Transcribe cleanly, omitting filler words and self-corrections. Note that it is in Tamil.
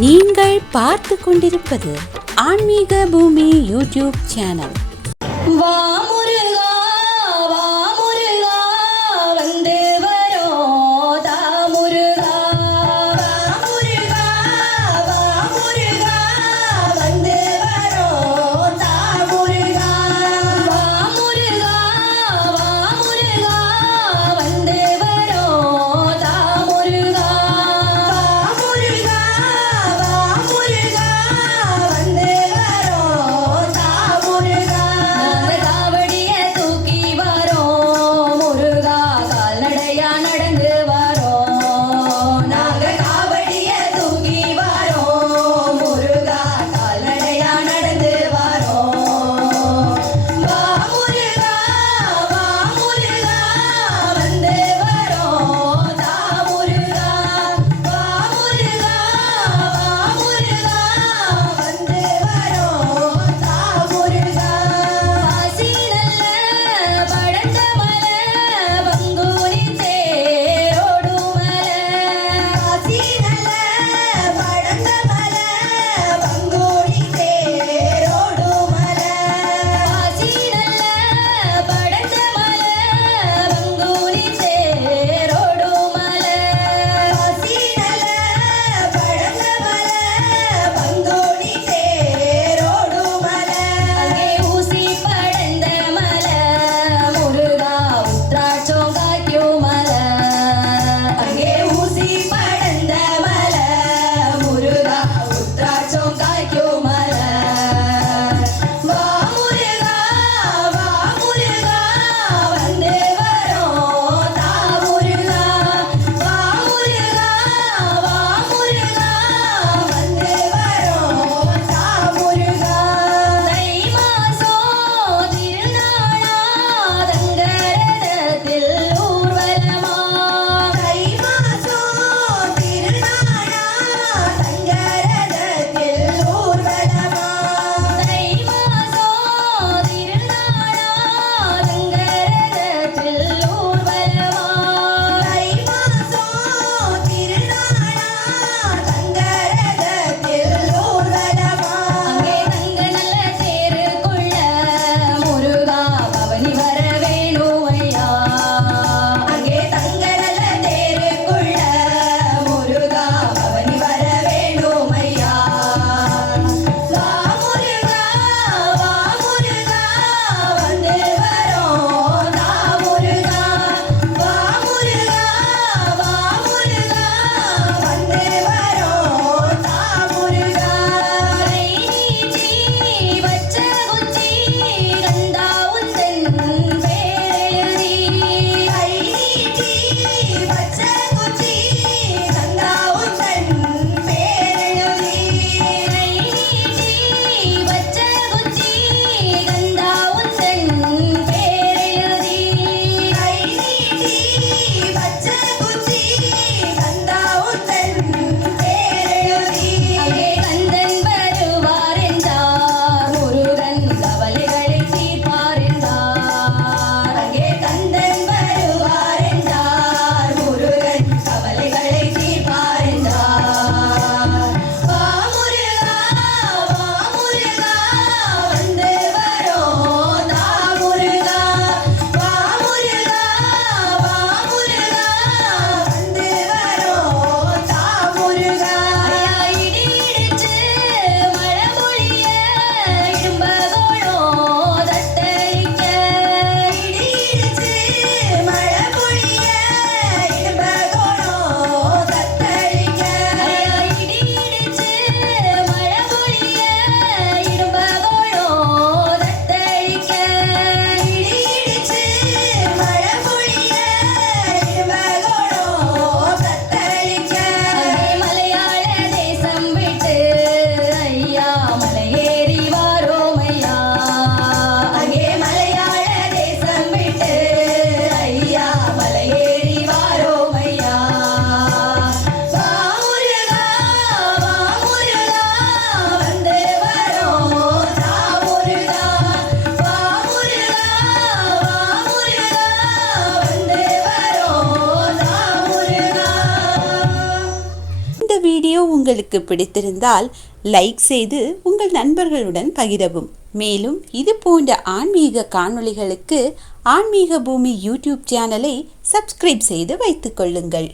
நீங்கள் பார்த்து கொண்டிருப்பது ஆன்மீக பூமி யூடியூப் சேனல். வா முருகா, வா முருகா, வந்து வரோம் தா முருகா. வா முருகா, வா முருகா, வந்து வரோம் தா முருகா. வா முருகா, வா முருகா, வந்து வரோம் தா முருகா. வா முருகா, வா முருகா, வந்து வரோம் தா முருகா. நாங்க காவடி உங்களுக்கு பிடித்திருந்தால் லைக் செய்து உங்கள் நண்பர்களுடன் பகிரவும். மேலும் இது போன்ற ஆன்மீக காணொளிகளுக்கு ஆன்மீக பூமி யூடியூப் சேனலை சப்ஸ்கிரைப் செய்து வைத்துக் கொள்ளுங்கள்.